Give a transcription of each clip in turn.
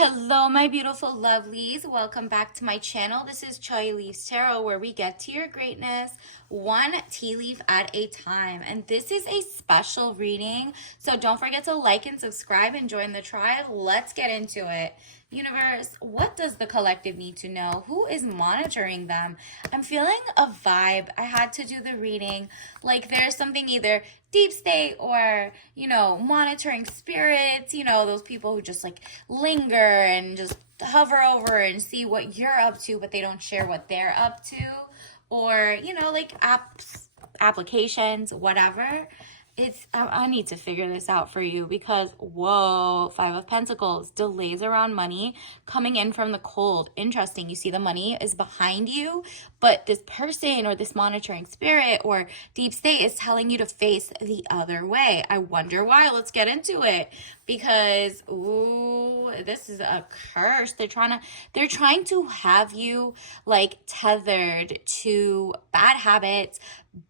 Hello, my beautiful lovelies. Welcome back to my channel. This is Chai Leaves Tarot, where we get to your greatness one tea leaf at a time. And this is a special reading, so don't forget to like and subscribe and join the tribe. Let's get into it. Universe, what does the collective need to know? Who is monitoring them? I'm feeling a vibe. I had to do the reading. Like there's something either deep state or, monitoring spirits, those people who just like linger and just hover over and see what you're up to, but they don't share what they're up to. Or, like applications, whatever. I need to figure this out for you because, whoa, Five of Pentacles, delays around money coming in from the cold. Interesting. You see the money is behind you, but this person or this monitoring spirit or deep state is telling you to face the other way. I wonder why. Let's get into it because, ooh, this is a curse. They're trying to have you like tethered to bad habits,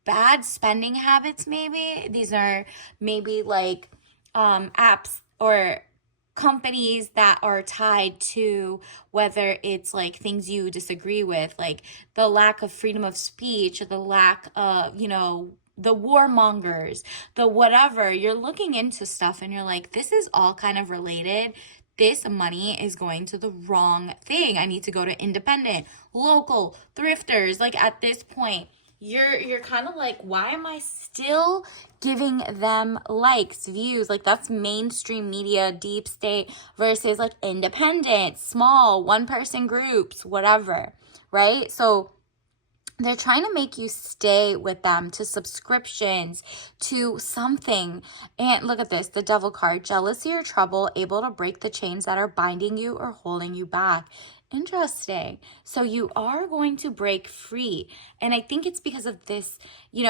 bad spending habits. Maybe these are maybe like apps or companies that are tied to whether it's like things you disagree with, like the lack of freedom of speech, the lack of, the warmongers, the whatever. You're looking into stuff and you're like, this is all kind of related. This money is going to the wrong thing. I need to go to independent, local, thrifters. Like at this point, you're kind of like, why am I still giving them likes, views? Like that's mainstream media, deep state versus like independent, small, one-person groups, whatever, right? So they're trying to make you stay with them, to subscriptions, to something. And look at this, the Devil card, jealousy or trouble, able to break the chains that are binding you or holding you back. Interesting. So you are going to break free. And I think it's because of this, you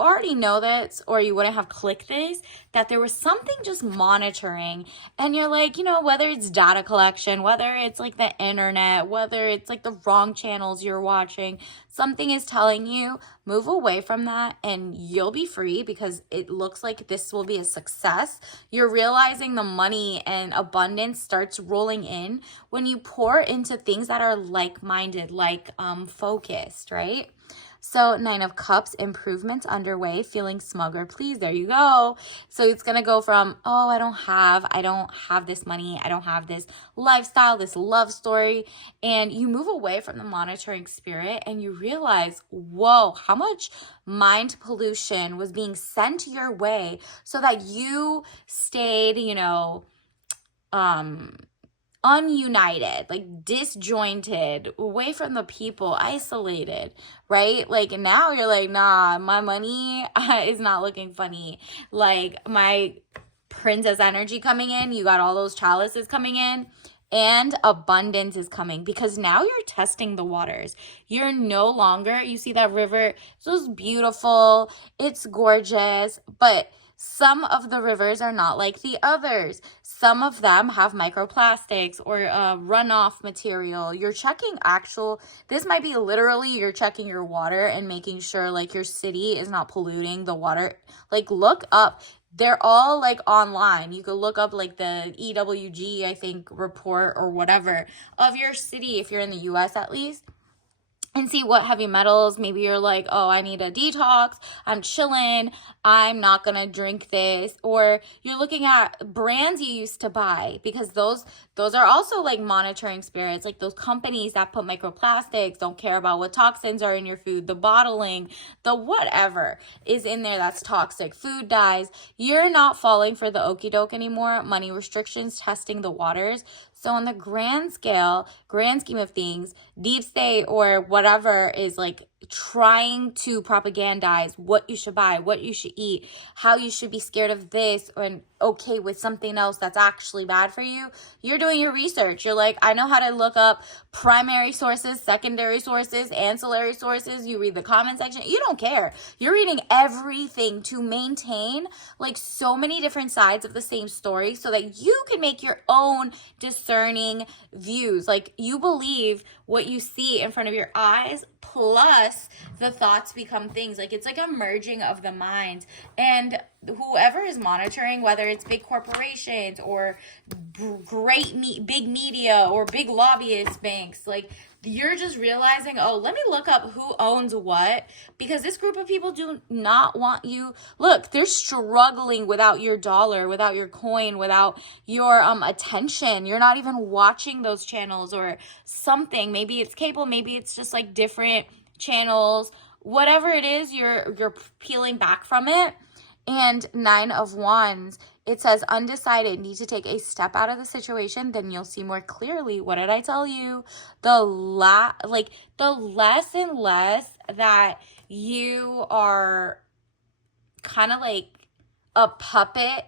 already know this, or you wouldn't have clicked this, that there was something just monitoring. And you're like, whether it's data collection, whether it's like the internet, whether it's like the wrong channels you're watching, something is telling you, move away from that and you'll be free because it looks like this will be a success. You're realizing the money and abundance starts rolling in when you pour into things that are like-minded, focused, right? So 9 of Cups, improvements underway, feeling smug or pleased. There you go. So it's going to go from, oh, I don't have this money. I don't have this lifestyle, this love story. And you move away from the monitoring spirit and you realize, whoa, how much mind pollution was being sent your way so that you stayed, ununited, like disjointed, away from the people, isolated, right? Like now you're like, nah, my money is not looking funny. Like my princess energy coming in, you got all those chalices coming in, and abundance is coming because now you're testing the waters. You're no longer, you see that river, it's just beautiful, it's gorgeous, but some of the rivers are not like the others. Some of them have microplastics or runoff material. You're checking this might be literally you're checking your water and making sure like your city is not polluting the water. Like look up. They're all like online. You could look up like the EWG, I think, report or whatever of your city if you're in the US at least, and see what heavy metals. Maybe you're like, oh, I need a detox, I'm chilling, I'm not gonna drink this. Or you're looking at brands you used to buy because those are also like monitoring spirits, like those companies that put microplastics, don't care about what toxins are in your food, the bottling, the whatever is in there that's toxic, food dyes. You're not falling for the okie doke anymore. Money restrictions, testing the waters. So on the grand scheme of things, deep state or whatever is like trying to propagandize what you should buy, what you should eat, how you should be scared of this and okay with something else that's actually bad for you. You're doing your research. You're like, I know how to look up primary sources, secondary sources, ancillary sources. You read the comment section. You don't care. You're reading everything to maintain like so many different sides of the same story so that you can make your own discerning views. Like you believe what you see in front of your eyes, plus unless the thoughts become things. Like, it's like a merging of the mind. And whoever is monitoring, whether it's big corporations or big media or big lobbyist banks, like, you're just realizing, oh, let me look up who owns what, because this group of people do not want you. Look, they're struggling without your dollar, without your coin, without your attention. You're not even watching those channels or something. Maybe it's cable, maybe it's just like different channels. Whatever it is, you're peeling back from it. And 9 of Wands, it says undecided, need to take a step out of the situation, then you'll see more clearly. What did I tell you? The less and less that you are kind of like a puppet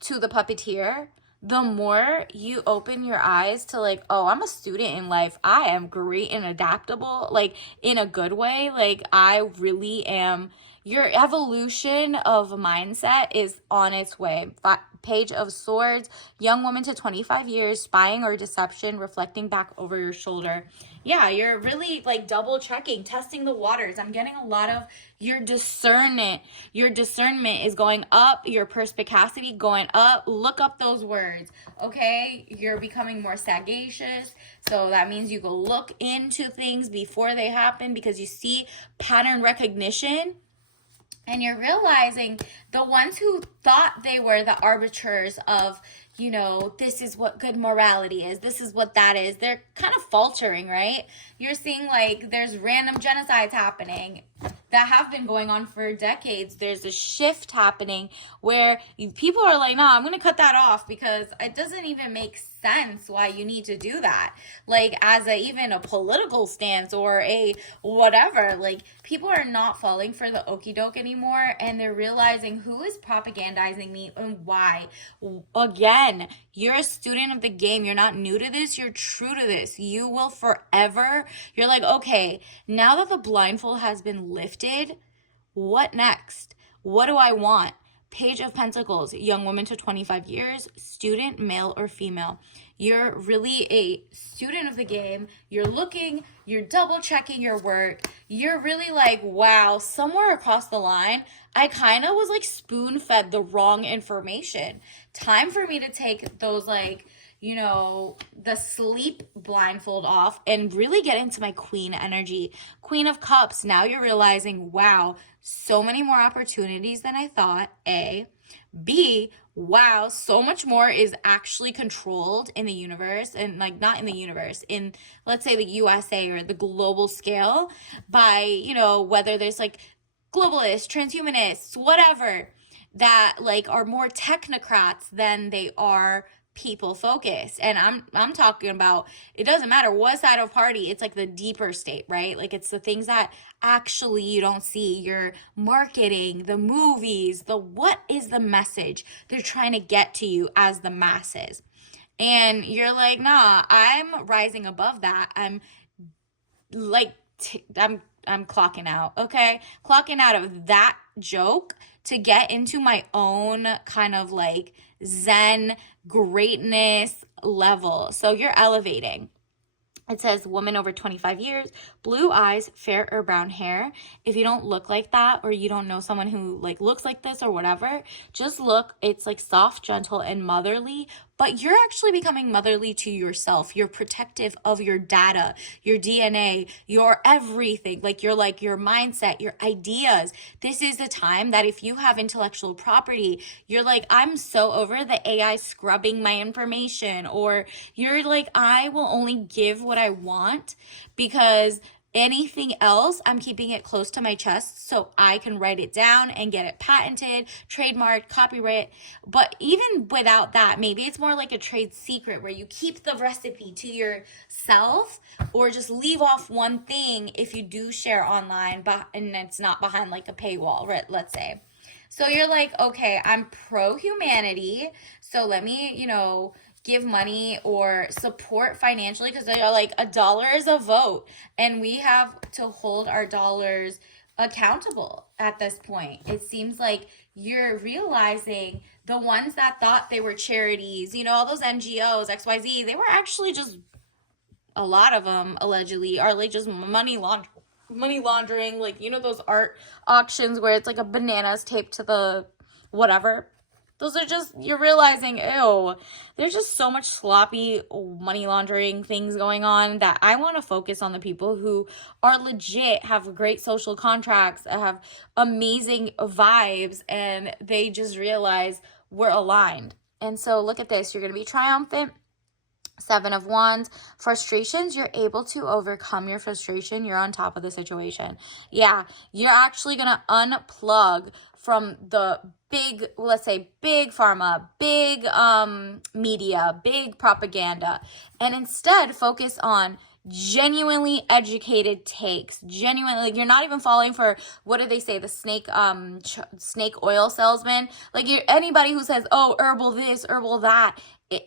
to the puppeteer, the more you open your eyes to like, oh, I'm a student in life. I am great and adaptable, like in a good way. Like, I really am. Your evolution of mindset is on its way. Page of Swords, young woman to 25 years, spying or deception, reflecting back over your shoulder. Yeah, you're really like double checking, testing the waters. I'm getting a lot of your discernment. Your discernment is going up, your perspicacity going up. Look up those words, okay? You're becoming more sagacious. So that means you go look into things before they happen because you see pattern recognition. And you're realizing the ones who thought they were the arbiters of, you know, this is what good morality is, this is what that is, they're kind of faltering, right? You're seeing like there's random genocides happening that have been going on for decades. There's a shift happening where people are like, no, I'm going to cut that off because it doesn't even make sense why you need to do that. Like, as even a political stance or a whatever, like, people are not falling for the okie doke anymore, and they're realizing who is propagandizing me and why. Again, you're a student of the game. You're not new to this. You're true to this. You will forever. You're like, okay, now that the blindfold has been lifted, what next? What do I want? Page of Pentacles, young woman to 25 years, student, male or female. You're really a student of the game. You're looking, you're double checking your work. You're really like, wow, somewhere across the line, I kind of was like spoon fed the wrong information. Time for me to take those like, you know, the sleep blindfold off and really get into my queen energy. Queen of Cups. Now you're realizing, wow, so many more opportunities than I thought. A. B, wow, so much more is actually controlled in the universe, and like not in the universe, in let's say the USA or the global scale by, you know, whether there's like globalists, transhumanists, whatever, that like are more technocrats than they are people focused. And I'm talking about, it doesn't matter what side of party, it's like the deeper state, right? Like, it's the things that actually you don't see, your marketing, the movies, the what is the message they're trying to get to you as the masses. And you're like, nah, I'm rising above that. I'm like I'm clocking out, okay? Clocking out of that joke to get into my own kind of like Zen greatness level. So you're elevating. It says woman over 25 years, blue eyes, fair or brown hair. If you don't look like that, or you don't know someone who like looks like this or whatever, just look. It's like soft, gentle, and motherly, but you're actually becoming motherly to yourself. You're protective of your data, your DNA, your everything, like your mindset, your ideas. This is the time that if you have intellectual property, you're like, I'm so over the AI scrubbing my information, or you're like, I will only give what I want, because anything else, I'm keeping it close to my chest so I can write it down and get it patented, trademarked, copyright. But even without that, maybe it's more like a trade secret where you keep the recipe to yourself, or just leave off one thing if you do share online, and it's not behind like a paywall, right? Let's say. So you're like, okay, I'm pro-humanity, so let me, you know, give money or support financially, because they're like, $1 is a vote, and we have to hold our dollars accountable at this point. It seems like you're realizing the ones that thought they were charities, you know, all those NGOs, XYZ, they were actually just, a lot of them allegedly are like just money laundering. money laundering, like, you know, those art auctions where it's like a banana's taped to the whatever. Those are just, you're realizing, ew, there's just so much sloppy money laundering things going on that I want to focus on the people who are legit, have great social contracts, have amazing vibes, and they just realize we're aligned. And so look at this. You're going to be triumphant. Seven of Wands, frustrations, you're able to overcome your frustration. You're on top of the situation. Yeah, you're actually going to unplug from the big, let's say big pharma, big media, big propaganda, and instead focus on genuinely educated takes. Genuinely, like, you're not even falling for, what do they say, the snake oil salesman. Like, you're anybody who says, oh, herbal this, herbal that,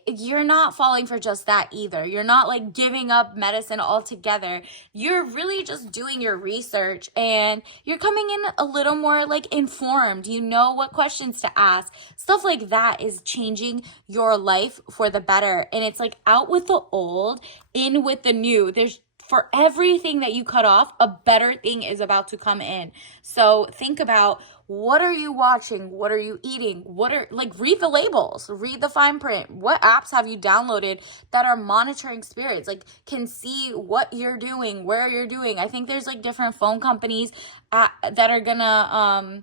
you're not falling for just that either. You're not like giving up medicine altogether. You're really just doing your research, and you're coming in a little more like informed. You know what questions to ask. Stuff like that is changing your life for the better. And it's like out with the old, in with the new. There's, for everything that you cut off, a better thing is about to come in. So think about, what are you watching? What are you eating? What are, like, read the labels, read the fine print. What apps have you downloaded that are monitoring spirits? Like, can see what you're doing, where you're doing. I think there's like different phone companies that are gonna,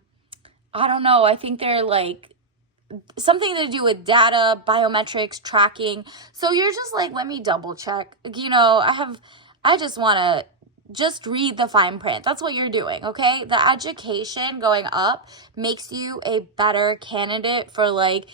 I don't know. I think they're like something to do with data, biometrics, tracking. So you're just like, let me double check. You know, I just want to just read the fine print. That's what you're doing, okay? The education going up makes you a better candidate for like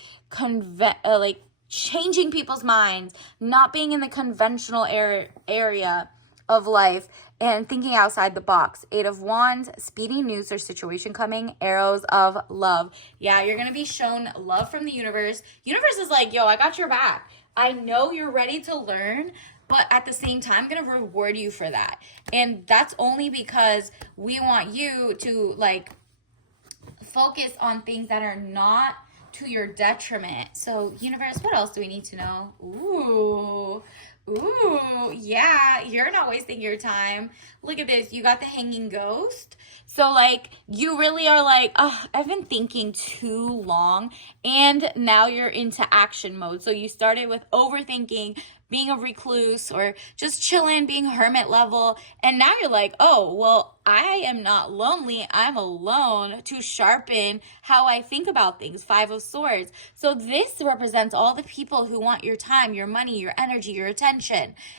changing people's minds, not being in the conventional area of life, and thinking outside the box. Eight of Wands, speedy news or situation coming. Arrows of love. Yeah, you're going to be shown love from the universe. Universe is like, yo, I got your back. I know you're ready to learn, but at the same time, I'm going to reward you for that. And that's only because we want you to like focus on things that are not to your detriment. So, universe, what else do we need to know? Ooh, yeah, you're not wasting your time. Look at this. You got the hanging ghost. So, like, you really are like, oh, I've been thinking too long, and now you're into action mode. So you started with overthinking, being a recluse, or just chilling, being hermit level, and now you're like, oh, well, I am not lonely. I'm alone to sharpen how I think about things. Five of Swords. So this represents all the people who want your time, your money, your energy, your attention.